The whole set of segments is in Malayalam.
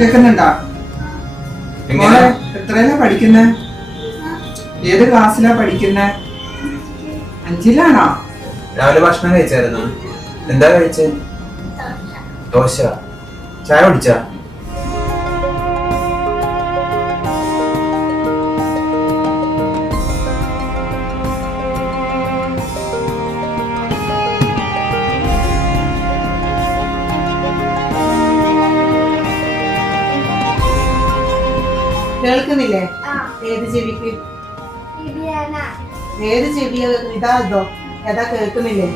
കേൾക്കുന്നുണ്ടോ? മോളെ എത്രയിലാ പഠിക്കുന്നേ? ഏത് ക്ലാസ്സിലാ പഠിക്കുന്നേ? 5-ലാണോ? രാവിലെ ഭക്ഷണം കഴിച്ചായിരുന്നോ? എന്താ കഴിച്ചേ? ദോശ. ചായ കുടിച്ചാ? കേൾക്കുന്നില്ലേ? ഏത് ചെവിക്ക്? ഏത് ചെവിയ? ഇതാ ഏതാ കേൾക്കുന്നില്ലേ?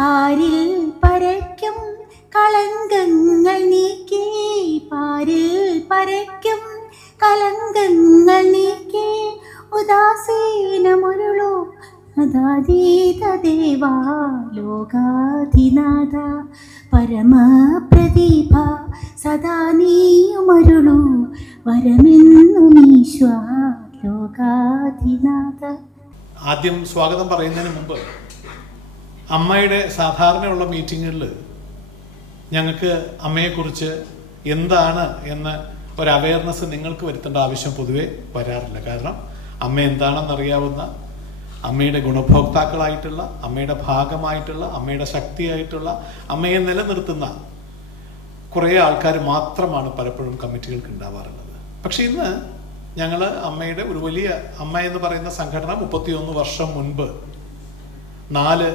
പാരിൽ പരയ്ക്കും കളങ്കങ്ങൾ നീക്കി, പാരിൽ പരയ്ക്കും കളങ്കങ്ങൾ നീക്കി, ഉദാസീനമൊരുളൂ അതാതീത ദേവാ ലോകാധിനാഥ പരമപ്രദീപ സദാ നീയുമരുളൂ വരമെന്നും ഈശ്വ ലോകാധിനാഥ. ആദ്യം സ്വാഗതം പറയുന്നതിന് മുമ്പ് അമ്മയുടെ സാധാരണയുള്ള മീറ്റിങ്ങുകളിൽ ഞങ്ങൾക്ക് അമ്മയെക്കുറിച്ച് എന്താണ് എന്ന ഒരു അവയർനെസ് നിങ്ങൾക്ക് വരുത്തേണ്ട ആവശ്യം പൊതുവെ വരാറില്ല. കാരണം അമ്മ എന്താണെന്നറിയാവുന്ന, അമ്മയുടെ ഗുണഭോക്താക്കളായിട്ടുള്ള, അമ്മയുടെ ഭാഗമായിട്ടുള്ള, അമ്മയുടെ ശക്തിയായിട്ടുള്ള, അമ്മയെ നിലനിർത്തുന്ന കുറേ ആൾക്കാർ മാത്രമാണ് പലപ്പോഴും കമ്മിറ്റികൾക്ക് ഉണ്ടാവാറുള്ളത്. പക്ഷെ ഇന്ന് ഞങ്ങൾ അമ്മയുടെ ഒരു വലിയ അമ്മ എന്ന് പറയുന്ന സംഘടന 31 വർഷം മുൻപ് 4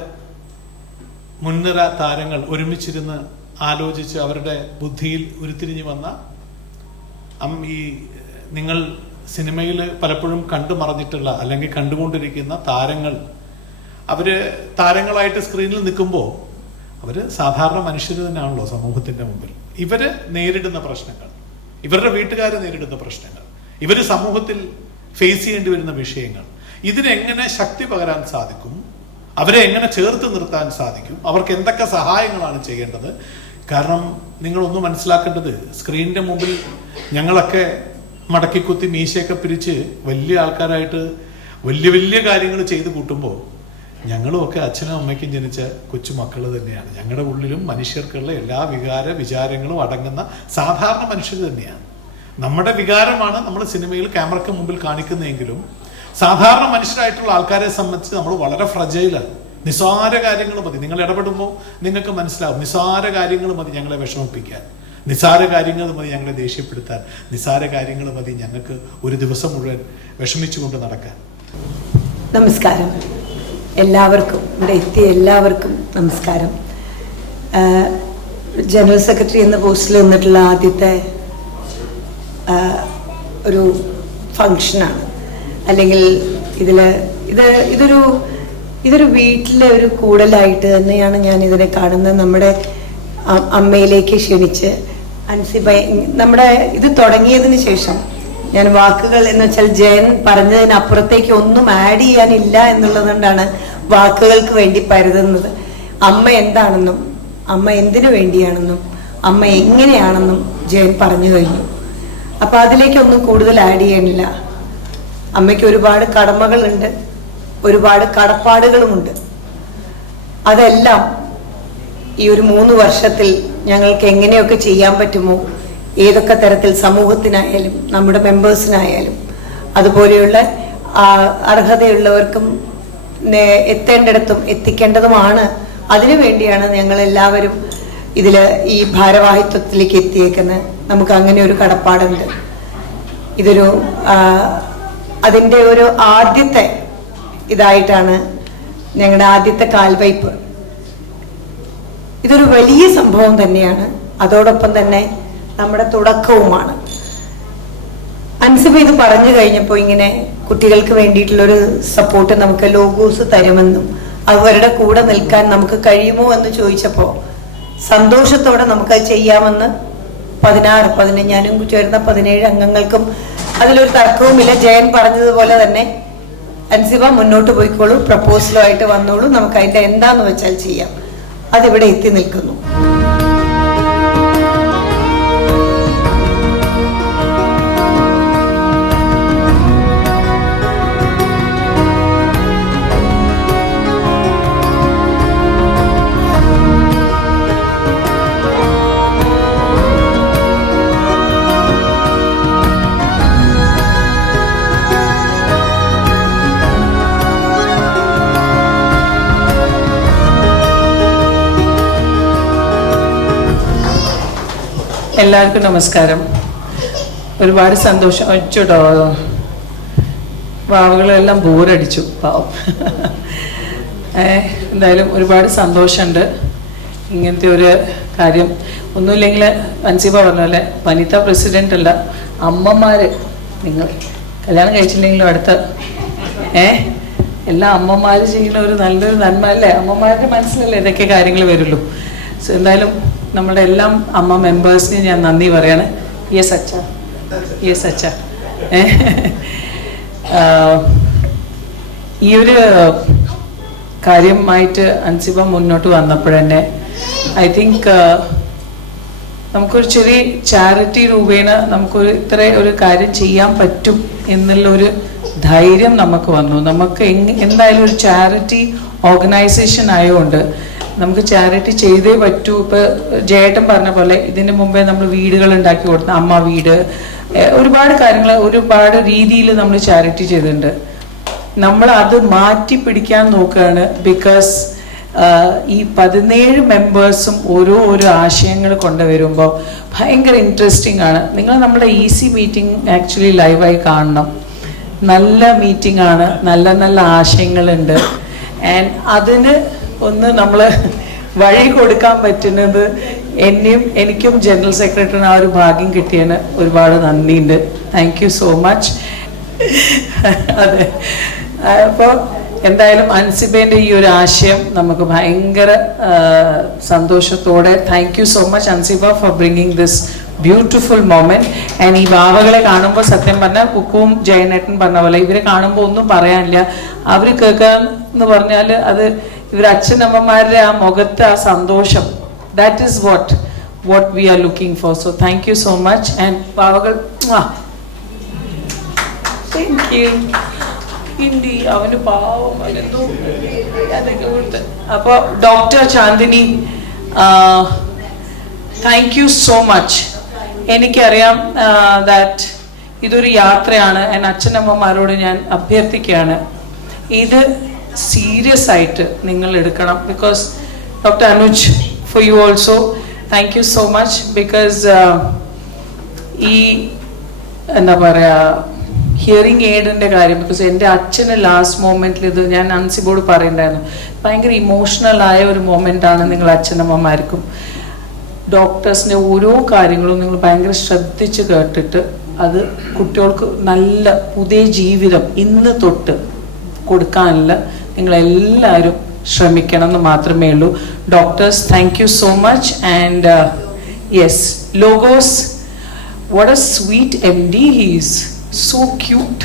മുൻനിര താരങ്ങൾ ഒരുമിച്ചിരുന്ന് ആലോചിച്ച് അവരുടെ ബുദ്ധിയിൽ ഉരുത്തിരിഞ്ഞു വന്ന ഈ നിങ്ങൾ സിനിമയിൽ പലപ്പോഴും കണ്ടുമറഞ്ഞിട്ടുള്ള അല്ലെങ്കിൽ കണ്ടുകൊണ്ടിരിക്കുന്ന താരങ്ങൾ, അവര് താരങ്ങളായിട്ട് സ്ക്രീനിൽ നിൽക്കുമ്പോൾ അവര് സാധാരണ മനുഷ്യർ തന്നെയാണല്ലോ സമൂഹത്തിന്റെ മുമ്പിൽ. ഇവര് നേരിടുന്ന പ്രശ്നങ്ങൾ, ഇവരുടെ വീട്ടുകാർ നേരിടുന്ന പ്രശ്നങ്ങൾ, ഇവര് സമൂഹത്തിൽ ഫേസ് ചെയ്യേണ്ടി വരുന്ന വിഷയങ്ങൾ, ഇതിനെങ്ങനെ ശക്തി പകരാൻ സാധിക്കും, അവരെ എങ്ങനെ ചേർത്ത് നിർത്താൻ സാധിക്കും, അവർക്ക് എന്തൊക്കെ സഹായങ്ങളാണ് ചെയ്യേണ്ടത്. കാരണം നിങ്ങളൊന്ന് മനസ്സിലാക്കേണ്ടത്, സ്ക്രീനിന്റെ മുമ്പിൽ ഞങ്ങളൊക്കെ മടക്കിക്കുത്തി മീശയൊക്കെ പിരിച്ച് വലിയ ആൾക്കാരായിട്ട് വലിയ വലിയ കാര്യങ്ങൾ ചെയ്ത് കൂട്ടുമ്പോൾ ഞങ്ങളും ഒക്കെ അച്ഛനും അമ്മയ്ക്കും ജനിച്ച കൊച്ചു മക്കൾ തന്നെയാണ്. ഞങ്ങളുടെ ഉള്ളിലും മനുഷ്യർക്കുള്ള എല്ലാ വിചാരങ്ങളും അടങ്ങുന്ന സാധാരണ മനുഷ്യർ തന്നെയാണ്. നമ്മുടെ വികാരമാണ് നമ്മൾ സിനിമയിൽ ക്യാമറയ്ക്ക് മുമ്പിൽ കാണിക്കുന്നതെങ്കിലും സാധാരണ മനുഷ്യരായിട്ടുള്ള ആൾക്കാരെ സംബന്ധിച്ച് നമ്മൾ വളരെ ഫ്രജൈലാണ്. നിസ്സാര കാര്യങ്ങൾ മതി, നിങ്ങൾ ഇടപെടുമ്പോൾ നിങ്ങൾക്ക് മനസ്സിലാവും, നിസ്സാര കാര്യങ്ങൾ മതി ഞങ്ങളെ വിഷമിപ്പിക്കാൻ, നിസ്സാര കാര്യങ്ങൾ മതി ഞങ്ങളെ ദേഷ്യപ്പെടുത്താൻ, നിസ്സാര കാര്യങ്ങൾ മതി ഞങ്ങൾക്ക് ഒരു ദിവസം മുഴുവൻ വിഷമിച്ചുകൊണ്ട് നടക്കാൻ. നമസ്കാരം എല്ലാവർക്കും, ഇവിടെ എത്തിയ എല്ലാവർക്കും നമസ്കാരം. ജനറൽ സെക്രട്ടറി എന്ന പോസ്റ്റിൽ നിന്നിട്ടുള്ള ആദ്യത്തെ ഒരു ഫങ്ഷനാണ്. അല്ലെങ്കിൽ ഇതൊരു വീട്ടിലെ ഒരു കൂടലായിട്ട് തന്നെയാണ് ഞാൻ ഇതിനെ കാണുന്നത്. നമ്മുടെ അമ്മയിലേക്ക് ക്ഷണിച്ച് അൻസിബ, നമ്മുടെ ഇത് തുടങ്ങിയതിന് ശേഷം ഞാൻ വാക്കുകൾ എന്ന് വെച്ചാൽ ജയൻ പറഞ്ഞതിനപ്പുറത്തേക്ക് ഒന്നും ആഡ് ചെയ്യാനില്ല എന്നുള്ളത് കൊണ്ടാണ് വാക്കുകൾക്ക് വേണ്ടി പരതുന്നത്. അമ്മ എന്താണെന്നും അമ്മ എന്തിനു വേണ്ടിയാണെന്നും അമ്മ എങ്ങനെയാണെന്നും ജയൻ പറഞ്ഞു കഴിഞ്ഞു. അപ്പൊ അതിലേക്കൊന്നും കൂടുതൽ ആഡ് ചെയ്യാനില്ല. അമ്മയ്ക്ക് ഒരുപാട് കടമകളുണ്ട്, ഒരുപാട് കടപ്പാടുകളുമുണ്ട്. അതെല്ലാം ഈ ഒരു 3 വർഷത്തിൽ ഞങ്ങൾക്ക് എങ്ങനെയൊക്കെ ചെയ്യാൻ പറ്റുമോ, ഏതൊക്കെ തരത്തിൽ സമൂഹത്തിനായാലും നമ്മുടെ മെമ്പേഴ്സിനായാലും അതുപോലെയുള്ള അർഹതയുള്ളവർക്കും എത്തേണ്ടിടത്തും എത്തിക്കേണ്ടതുമാണ്. അതിനു വേണ്ടിയാണ് ഞങ്ങൾ എല്ലാവരും ഈ ഭാരവാഹിത്വത്തിലേക്ക് എത്തിയേക്കുന്നത്. നമുക്ക് അങ്ങനെ ഒരു കടപ്പാടുണ്ട്. ഇതൊരു അതിൻ്റെ ഒരു ആദ്യത്തെ ഇതായിട്ടാണ് ഞങ്ങളുടെ ആദ്യത്തെ കാൽവയ്പ്. ഇതൊരു വലിയ സംഭവം തന്നെയാണ്, അതോടൊപ്പം തന്നെ നമ്മുടെ തുടക്കവുമാണ്. അൻസിബ ഇത് പറഞ്ഞു കഴിഞ്ഞപ്പോൾ ഇങ്ങനെ കുട്ടികൾക്ക് വേണ്ടിയിട്ടുള്ളൊരു സപ്പോർട്ട് നമുക്ക് ലോഗോസ് തരുമെന്നും അവരുടെ കൂടെ നിൽക്കാൻ നമുക്ക് കഴിയുമോ എന്ന് ചോദിച്ചപ്പോൾ സന്തോഷത്തോടെ നമുക്കത് ചെയ്യാമെന്ന് 16 ഞാനും ചേർന്ന 17 അംഗങ്ങൾക്കും അതിലൊരു തർക്കവുമില്ല. ജയൻ പറഞ്ഞതുപോലെ തന്നെ അൻസിബ മുന്നോട്ട് പോയിക്കോളൂ, പ്രപ്പോസലുമായിട്ട് വന്നോളൂ, നമുക്ക് അതിന്റെ എന്താന്ന് വെച്ചാൽ ചെയ്യാം. അതിവിടെ എത്തി നിൽക്കുന്നു. എല്ലാവർക്കും നമസ്കാരം. ഒരുപാട് സന്തോഷം. അച്ചോട്ടോ വാവുകളെല്ലാം ബോറടിച്ചു പാവം. എന്തായാലും ഒരുപാട് സന്തോഷമുണ്ട് ഇങ്ങനത്തെ ഒരു കാര്യം. ഒന്നുമില്ലെങ്കിൽ അൻസിബ പറഞ്ഞ പോലെ വനിതാ പ്രസിഡന്റ് അല്ല, അമ്മമാര്. നിങ്ങൾ കല്യാണം കഴിച്ചില്ലെങ്കിലും അടുത്ത എല്ലാ അമ്മമാര് ചെയ്യുന്ന ഒരു നല്ലൊരു നന്മ അല്ലേ? അമ്മമാരുടെ മനസ്സിലല്ലേ ഇതൊക്കെ കാര്യങ്ങൾ വരുള്ളൂ. സോ എന്തായാലും നമ്മുടെ എല്ലാം അമ്മ മെമ്പേഴ്സിന് ഞാൻ നന്ദി പറയാണ്. യെസ് അച്ഛ, യെസ് അച്ഛ. ഈ ഒരു കാര്യമായിട്ട് അൻസിബ മുന്നോട്ട് വന്നപ്പോഴെന്നെ ഐ തിങ്ക് നമുക്കൊരു ചെറിയ ചാരിറ്റി രൂപേണ നമുക്കൊരു ഇത്ര ഒരു കാര്യം ചെയ്യാൻ പറ്റും എന്നുള്ളൊരു ധൈര്യം നമുക്ക് വന്നു. നമുക്ക് എന്തായാലും ഒരു ചാരിറ്റി ഓർഗനൈസേഷൻ ആയതുകൊണ്ട് നമുക്ക് ചാരിറ്റി ചെയ്തേ പറ്റൂ. ഇപ്പൊ ജയേട്ടൻ പറഞ്ഞ പോലെ ഇതിന് മുമ്പേ നമ്മൾ വീടുകൾ ഉണ്ടാക്കി കൊടുത്ത അമ്മ വീട്, ഒരുപാട് കാര്യങ്ങൾ ഒരുപാട് രീതിയിൽ നമ്മൾ ചാരിറ്റി ചെയ്തിട്ടുണ്ട്. നമ്മൾ അത് മാറ്റി പിടിക്കാൻ നോക്കുകയാണ്. ബിക്കോസ് ഈ 17 മെമ്പേഴ്സും ഓരോ ആശയങ്ങൾ കൊണ്ടുവരുമ്പോൾ ഭയങ്കര ഇൻട്രസ്റ്റിംഗ് ആണ്. നിങ്ങൾ നമ്മുടെ EC മീറ്റിംഗ് ആക്ച്വലി ലൈവായി കാണണം. നല്ല മീറ്റിംഗ് ആണ്, നല്ല നല്ല ആശയങ്ങളുണ്ട്. ആൻഡ് അതിന് ഒന്ന് നമ്മൾ വഴി കൊടുക്കാൻ പറ്റുന്നത് എനിക്കും ജനറൽ സെക്രട്ടറിന് ആ ഒരു ഭാഗ്യം കിട്ടിയതിന് ഒരുപാട് നന്ദിയുണ്ട്. Thank you so much. അതെ, അപ്പോൾ എന്തായാലും അൻസിബേൻ്റെ ഈ ഒരു ആശയം നമുക്ക് ഭയങ്കര സന്തോഷത്തോടെ thank you so much Ansiba for bringing this beautiful moment. And ഈ ബാവകളെ കാണുമ്പോൾ സത്യം പറഞ്ഞാൽ കുക്കും ജയനേട്ടൻ പറഞ്ഞ പോലെ ഇവരെ കാണുമ്പോൾ ഒന്നും പറയാനില്ല. അവർ കേൾക്കാന്ന് പറഞ്ഞാൽ അത് ഇവർ അച്ഛനമ്മമാരുടെ ആ മുഖത്ത് ആ സന്തോഷം, that is what we are looking for. So thank you so much. And ബാവകൾ താങ്ക് യു. ഹിന്ദി അവന് പാവം അവനെന്തോ അതൊക്കെ കൊടുത്ത്. അപ്പോൾ doctor Chandini, thank you so much. എനിക്കറിയാം ദാറ്റ് ഇതൊരു യാത്രയാണ്. എൻ്റെ അച്ഛനമ്മമാരോട് ഞാൻ അഭ്യർത്ഥിക്കുകയാണ്, ഇത് സീരിയസ് ആയിട്ട് നിങ്ങൾ എടുക്കണം. Because doctor Anuj, for you also thank you so much. Because ഈ എന്താ പറയുക ഹിയറിംഗ് എയ്ഡിൻ്റെ കാര്യം, ബിക്കോസ് എൻ്റെ അച്ഛന് ലാസ്റ്റ് മൊമെന്റിൽ ഇത് ഞാൻ അൻസിബോട് പറയുന്നുണ്ടായിരുന്നു, ഭയങ്കര ഇമോഷണൽ ആയ ഒരു മൊമെൻ്റ് ആണ് നിങ്ങൾ അച്ഛനമ്മമാർക്കും. ഡോക്ടേഴ്സിൻ്റെ ഓരോ കാര്യങ്ങളും നിങ്ങൾ ഭയങ്കര ശ്രദ്ധിച്ച് കേട്ടിട്ട് അത് കുട്ടികൾക്ക് നല്ല പുതിയ ജീവിതം ഇന്ന് തൊട്ട് കൊടുക്കാനുള്ള നിങ്ങളെല്ലാവരും ശ്രമിക്കണം എന്ന് മാത്രമേ ഉള്ളൂ. Doctors, thank you so much. And yes, logos, what a sweet MD he is. So cute.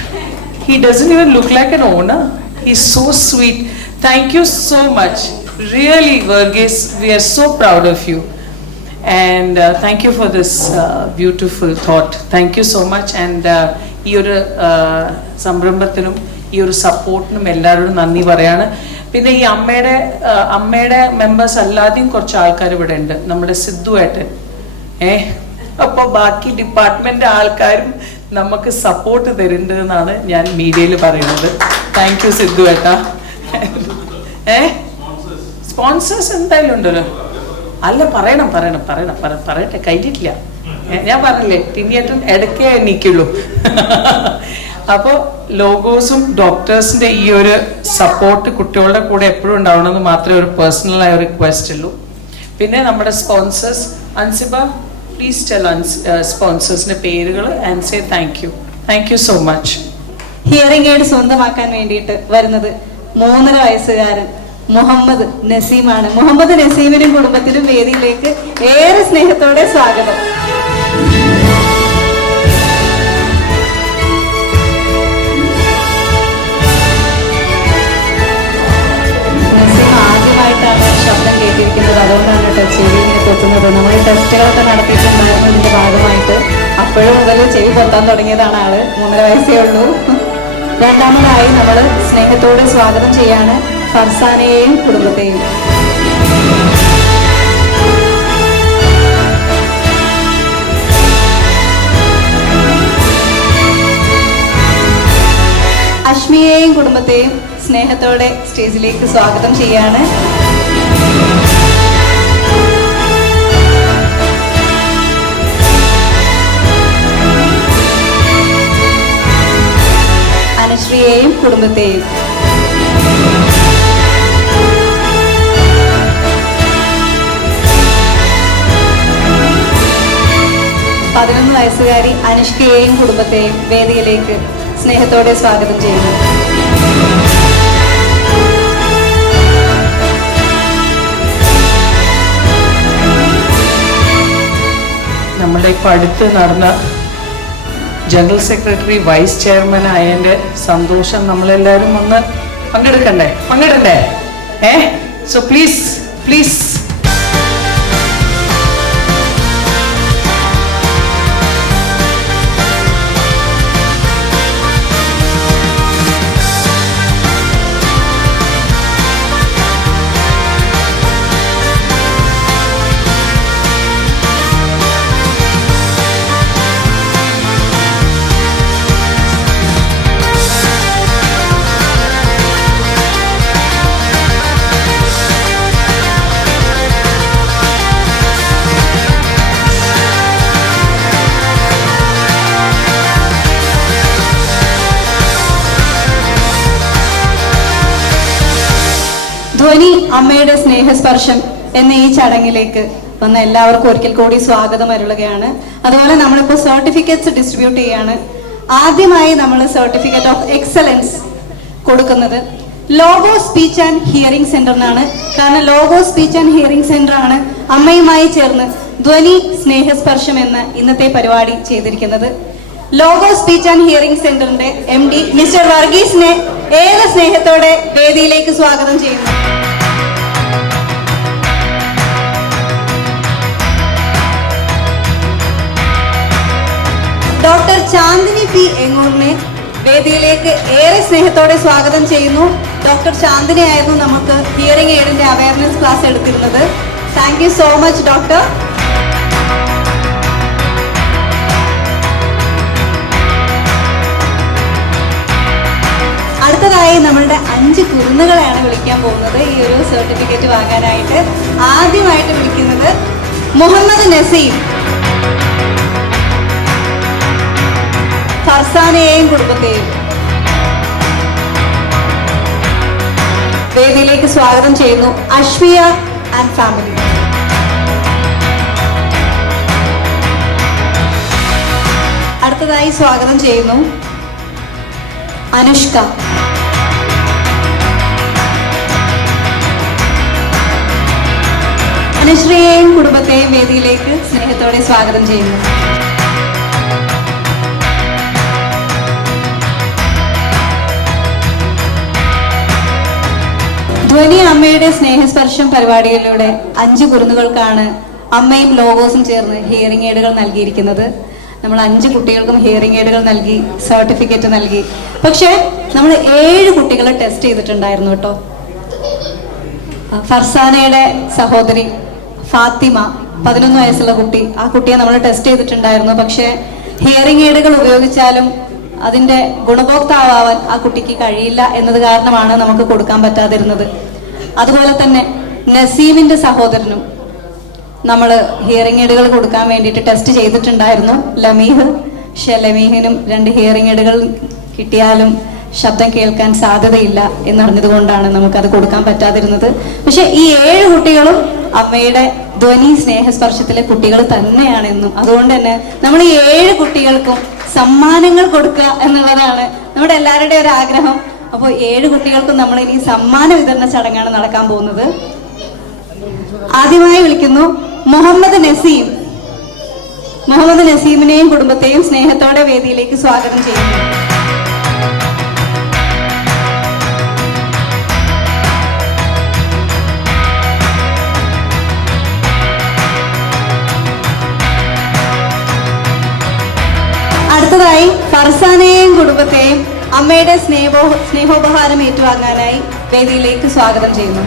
He doesn't even look like an owner. He's so sweet. Thank you so much. Really, Verghese, we are so proud of you. And thank you for this beautiful thought. Thank you so much. And ഈ ഒരു സംരംഭത്തിനും ഈ ഒരു സപ്പോർട്ടിനും എല്ലാവരോടും നന്ദി പറയാണ്. പിന്നെ ഈ അമ്മയുടെ മെമ്പേഴ്സ് അല്ലാതെയും കുറച്ച് ആൾക്കാർ ഇവിടെ ഉണ്ട്. നമ്മുടെ സിദ്ധു ഏട്ടൻ, അപ്പോൾ ബാക്കി ഡിപ്പാർട്ട്മെന്റ് ആൾക്കാരും നമുക്ക് സപ്പോർട്ട് തരുന്നുണ്ടെന്നാണ് ഞാൻ മീഡിയയിൽ പറയുന്നത്. താങ്ക് യു സിദ്ധു ഏട്ടാ. സ്പോൺസേഴ്സ് എന്തായാലും ഉണ്ടല്ലോ. അല്ല, പറയട്ടെ, കഴിഞ്ഞിട്ടില്ല. ഞാൻ പറഞ്ഞില്ലേ, ടിന്നിയേട്ടൻ ഇടയ്ക്കേ എണീക്കുള്ളൂ. അപ്പോൾ ലോഗോസും ഡോക്ടേഴ്സിന്റെ ഈ ഒരു സപ്പോർട്ട് കുട്ടികളുടെ കൂടെ എപ്പോഴും ഉണ്ടാവണമെന്ന് മാത്രമേ ഒരു പേഴ്സണലായ റിക്വസ്റ്റ് ഉള്ളൂ. പിന്നെ നമ്മുടെ സ്പോൺസേഴ്സ്, അൻസിബ പ്ലീസ് ടെൽ സ്പോൺസേഴ്സിന്റെ പേരുകൾ and say thank you so much. Hearing aid സ്വന്തമാക്കാൻ വേണ്ടിയിട്ട് വരുന്നത് 3.5 വയസ്സുകാരൻ മുഹമ്മദ് നസീമാണ്. മുഹമ്മദ് നസീമിനും കുടുംബത്തിനും വേദിയിലേക്ക് ഏറെ സ്നേഹത്തോടെ സ്വാഗതം. നസീം ആദ്യമായിട്ടാണ് ശബ്ദം കേട്ടിരിക്കുന്നത്, അതുകൊണ്ടാണ് കേട്ടോ ചെവി ഇങ്ങനെ പൊത്തുന്നത്. നമ്മൾ ടെസ്റ്റുകളൊക്കെ നടത്തിയിട്ടുണ്ടായിരുന്നതിന്റെ ഭാഗമായിട്ട് അപ്പോഴും മുതൽ ചെവി പൊത്താൻ തുടങ്ങിയതാണ് ആള്. 3.5 വയസ്സേ ഉള്ളൂ. രണ്ടാമതായി നമ്മൾ സ്നേഹത്തോടെ സ്വാഗതം ചെയ്യാണ് ഫർസാനെയും കുടുംബത്തെയും. അഷ്മിയെയും കുടുംബത്തെയും സ്നേഹത്തോടെ സ്റ്റേജിലേക്ക് സ്വാഗതം ചെയ്യാണ്. അനുശ്രീയെയും കുടുംബത്തെയും. പതിനൊന്ന് വയസ്സുകാരി അനുഷ്കയെയും കുടുംബത്തെയും വേദിയിലേക്ക് സ്നേഹത്തോടെ സ്വാഗതം ചെയ്യുന്നു. നമ്മുടെ ഇപ്പോൾ അടുത്ത് നടന്ന ജനറൽ സെക്രട്ടറി വൈസ് ചെയർമാൻ ആയതിൻ്റെ സന്തോഷം നമ്മളെല്ലാവരും ഒന്ന് പങ്കെടുക്കണ്ടേ? സോ പ്ലീസ് ധ്വനി അമ്മയുടെ സ്നേഹസ്പർശം എന്ന ഈ ചടങ്ങിലേക്ക് വന്ന എല്ലാവർക്കും ഒരിക്കൽ കൂടി സ്വാഗതം അരുളുകയാണ്. അതുപോലെ നമ്മളിപ്പോൾ സർട്ടിഫിക്കറ്റ്സ് ഡിസ്ട്രിബ്യൂട്ട് ചെയ്യാണ്. ആദ്യമായി നമ്മൾ സർട്ടിഫിക്കറ്റ് ഓഫ് എക്സലൻസ് കൊടുക്കുന്നത് ലോഗോ സ്പീച്ച് ആൻഡ് ഹിയറിംഗ് സെന്ററിനാണ്. കാരണം logo speech and hearing centre ആണ് അമ്മയുമായി ചേർന്ന് ധ്വനി സ്നേഹസ്പർശം എന്ന ഇന്നത്തെ പരിപാടി ചെയ്തിരിക്കുന്നത്. ലോഗോ സ്പീച്ച് ആൻഡ് ഹിയറിംഗ് സെന്ററിന്റെ MD മിസ്റ്റർ വർഗീസിനെ ഏറെ സ്നേഹത്തോടെ വേദിയിലേക്ക് സ്വാഗതം ചെയ്യുന്നു. ഡോക്ടർ ചാന്ദിനി പി എങ്ങൂറിനെ വേദിയിലേക്ക് ഏറെ സ്നേഹത്തോടെ സ്വാഗതം ചെയ്യുന്നു. ഡോക്ടർ ചാന്ദിനി ആയിരുന്നു നമുക്ക് ഹിയറിംഗ് എയ്ഡിന്റെ അവയർനെസ് ക്ലാസ് എടുത്തിരുന്നത്. Thank you so much doctor. അടുത്തതായി നമ്മളുടെ 5 കുരുന്നുകളെയാണ് വിളിക്കാൻ പോകുന്നത് ഈ ഒരു സർട്ടിഫിക്കറ്റ് വാങ്ങാനായിട്ട്. ആദ്യമായിട്ട് വിളിക്കുന്നത് മുഹമ്മദ് നസീം, ഫർസാനെയും കുടുംബത്തെയും വേദിയിലേക്ക് സ്വാഗതം ചെയ്യുന്നു. Ashmiya and family. അടുത്തതായി സ്വാഗതം ചെയ്യുന്നു അനുഷ്ക. അനുശ്രീയെയും കുടുംബത്തെയും വേദിയിലേക്ക് സ്നേഹത്തോടെ സ്വാഗതം ചെയ്യുന്നു. ധ്വനി അമ്മയുടെ സ്നേഹസ്പർശം പരിപാടിയിലൂടെ 5 കുരുന്നുകൾക്കാണ് അമ്മയും ലോഗോസും ചേർന്ന് ഹിയറിംഗ് എയ്ഡുകൾ നൽകിയിരിക്കുന്നത്. നമ്മൾ 5 കുട്ടികൾക്കും ഹിയറിംഗ് എയ്ഡുകൾ നൽകി, സർട്ടിഫിക്കറ്റ് നൽകി. പക്ഷേ നമ്മൾ 7 കുട്ടികളെ ടെസ്റ്റ് ചെയ്തിട്ടുണ്ടായിരുന്നു കേട്ടോ. ഫർസാനയുടെ സഹോദരി ഫാത്തിമ, 11 വയസ്സുള്ള കുട്ടി, ആ കുട്ടിയെ നമ്മൾ ടെസ്റ്റ് ചെയ്തിട്ടുണ്ടായിരുന്നു. പക്ഷേ ഹിയറിംഗ് എയ്ഡുകൾ ഉപയോഗിച്ചാലും അതിന്റെ ഗുണഭോക്താവാൻ ആ കുട്ടിക്ക് കഴിയില്ല എന്നത് കാരണമാണ് നമുക്ക് കൊടുക്കാൻ പറ്റാതിരുന്നത്. അതുപോലെ തന്നെ നസീമിന്റെ സഹോദരനും നമ്മൾ ഹിയറിംഗ് എയ്ഡുകൾ കൊടുക്കാൻ വേണ്ടിയിട്ട് ടെസ്റ്റ് ചെയ്തിട്ടുണ്ടായിരുന്നു, ലമീഹ്. പക്ഷെ ലമീഹിനും 2 ഹിയറിംഗ് എയ്ഡുകൾ കിട്ടിയാലും ശബ്ദം കേൾക്കാൻ സാധ്യതയില്ല എന്നറിഞ്ഞതുകൊണ്ടാണ് നമുക്കത് കൊടുക്കാൻ പറ്റാതിരുന്നത്. പക്ഷെ ഈ 7 കുട്ടികളും അമ്മയുടെ ധ്വനി സ്നേഹസ്പർശത്തിലെ കുട്ടികൾ തന്നെയാണെന്നും, അതുകൊണ്ട് തന്നെ നമ്മൾ ഈ 7 കുട്ടികൾക്കും സമ്മാനങ്ങൾ കൊടുക്കുക എന്നുള്ളതാണ് നമ്മുടെ എല്ലാവരുടെയും ഒരു ആഗ്രഹം. അപ്പോൾ 7 കുട്ടികൾക്കും നമ്മൾ ഇനി സമ്മാന വിതരണ ചടങ്ങാണ് നടക്കാൻ പോകുന്നത്. ആദ്യമായി വിളിക്കുന്നു മുഹമ്മദ് നസീം. മുഹമ്മദ് നസീമിനെയും കുടുംബത്തെയും സ്നേഹത്തോടെ വേദിയിലേക്ക് സ്വാഗതം ചെയ്യുന്നു. അടുത്തതായി ഫർസാനയെയും കുടുംബത്തെയും അമ്മയുടെ സ്നേഹോപഹാരം ഏറ്റുവാങ്ങാനായി വേദിയിലേക്ക് സ്വാഗതം ചെയ്യുന്നു.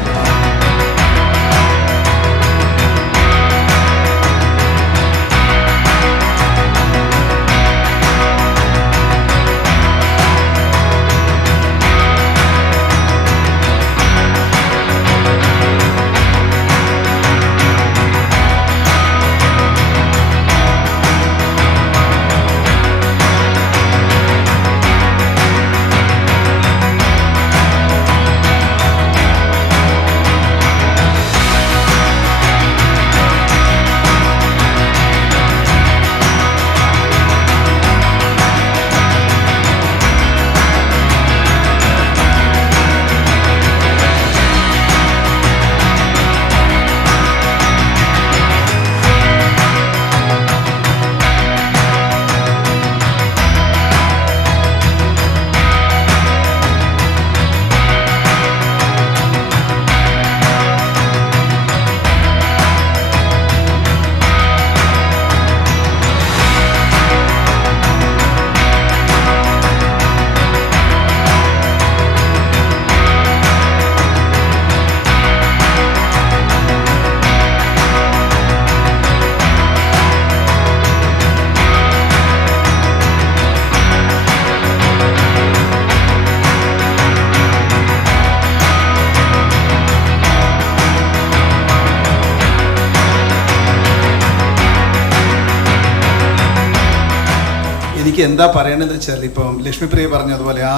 എനിക്ക് എന്താ പറയണമെന്ന് വെച്ചാൽ, ഇപ്പം ലക്ഷ്മിപ്രിയ പറഞ്ഞതുപോലെ ആ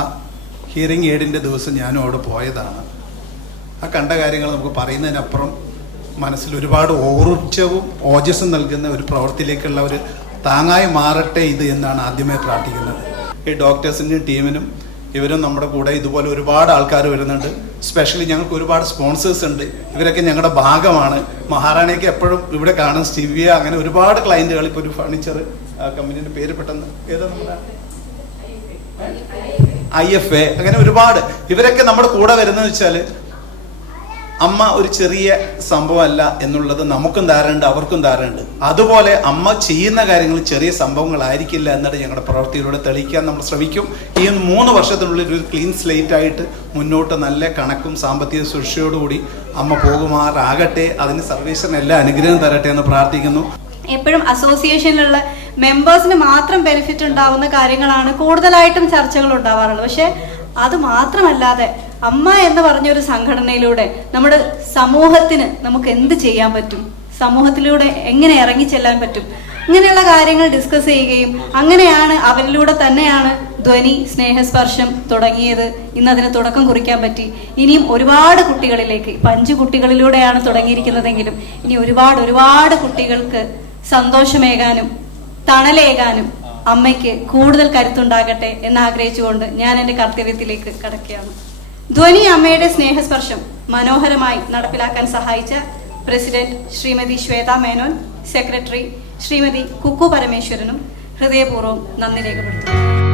ഹിയറിംഗ് എയ്ഡിൻ്റെ ദിവസം ഞാനും അവിടെ പോയതാണ്. ആ കണ്ട കാര്യങ്ങൾ നമുക്ക് പറയുന്നതിനപ്പുറം മനസ്സിൽ ഒരുപാട് ഊർജ്ജവും ഓജസ്സും നൽകുന്ന ഒരു പ്രവൃത്തിയിലേക്കുള്ള ഒരു താങ്ങായി മാറട്ടെ ഇത് എന്നാണ് ആദ്യമേ പ്രാർത്ഥിക്കുന്നത്. ഈ ഡോക്ടേഴ്സിൻ്റെയും ടീമിനും ഇവരും നമ്മുടെ കൂടെ ഇതുപോലെ ഒരുപാട് ആൾക്കാർ വരുന്നുണ്ട്. സ്പെഷ്യലി ഞങ്ങൾക്ക് ഒരുപാട് സ്പോൺസേഴ്സ് ഉണ്ട്, ഇവരൊക്കെ ഞങ്ങളുടെ ഭാഗമാണ്. മഹാറാണിയൊക്കെ എപ്പോഴും ഇവിടെ കാണും, സ്റ്റിവിയ, അങ്ങനെ ഒരുപാട് ക്ലയൻറ്റുകൾ. ഇപ്പോൾ ഒരു ഫർണിച്ചർ കമ്പനീൻ്റെ പേര് പെട്ടെന്ന് ഏതാ, നമ്മുടെ IFA, അങ്ങനെ ഒരുപാട്. ഇവരൊക്കെ നമ്മുടെ കൂടെ വരുന്നതെന്ന് വെച്ചാൽ അമ്മ ഒരു ചെറിയ സംഭവമല്ല എന്നുള്ളത് നമുക്കും ധാരണയുണ്ട്, അവർക്കും ധാരണയുണ്ട്. അതുപോലെ അമ്മ ചെയ്യുന്ന കാര്യങ്ങൾ ചെറിയ സംഭവങ്ങളായിരിക്കില്ല എന്നിട്ട് ഞങ്ങളുടെ പ്രവൃത്തിയിലൂടെ തെളിയിക്കാൻ നമ്മൾ ശ്രമിക്കും. ഈ 3 വർഷത്തിനുള്ളിൽ ഒരു ക്ലീൻ സ്ലേറ്റ് ആയിട്ട് മുന്നോട്ട് നല്ല കണക്കും സാമ്പത്തിക സുരക്ഷയോടുകൂടി അമ്മ പോകുമാറാകട്ടെ. അതിന് സർവേശ്വരൻ എല്ലാ അനുഗ്രഹം തരട്ടെ എന്ന് പ്രാർത്ഥിക്കുന്നു. എപ്പോഴും അസോസിയേഷനിലുള്ള മെമ്പേഴ്സിന് മാത്രം ബെനിഫിറ്റ് ഉണ്ടാവുന്ന കാര്യങ്ങളാണ് കൂടുതലായിട്ടും ചർച്ചകൾ ഉണ്ടാവാറുള്ളത്. പക്ഷെ അത് മാത്രമല്ലാതെ അമ്മ എന്ന് പറഞ്ഞൊരു സംഘടനയിലൂടെ നമ്മുടെ സമൂഹത്തിന് നമുക്ക് എന്ത് ചെയ്യാൻ പറ്റും, സമൂഹത്തിലൂടെ എങ്ങനെ ഇറങ്ങിച്ചെല്ലാൻ പറ്റും, ഇങ്ങനെയുള്ള കാര്യങ്ങൾ ഡിസ്കസ് ചെയ്യുകയും അങ്ങനെയാണ് അവരിലൂടെ തന്നെയാണ് ധ്വനി സ്നേഹസ്പർശം തുടങ്ങിയത്. ഇന്ന് അതിന് തുടക്കം കുറിക്കാൻ പറ്റി. ഇനിയും ഒരുപാട് കുട്ടികളിലേക്ക്, ഇപ്പം 5 കുട്ടികളിലൂടെയാണ് തുടങ്ങിയിരിക്കുന്നതെങ്കിലും ഇനി ഒരുപാട് കുട്ടികൾക്ക് സന്തോഷമേകാനും തണലേകാനും അമ്മയ്ക്ക് കൂടുതൽ കരുത്തുണ്ടാകട്ടെ എന്ന് ആഗ്രഹിച്ചുകൊണ്ട് ഞാൻ എൻ്റെ കർത്തവ്യത്തിലേക്ക് കടക്കുകയാണ്. ധ്വനി അമ്മയുടെ സ്നേഹസ്പർശം മനോഹരമായി നടപ്പിലാക്കാൻ സഹായിച്ച പ്രസിഡന്റ് ശ്രീമതി ശ്വേത മേനോൻ, സെക്രട്ടറി ശ്രീമതി കുക്കു പരമേശ്വരനും ഹൃദയപൂർവ്വം നന്ദി രേഖപ്പെടുത്തുന്നു.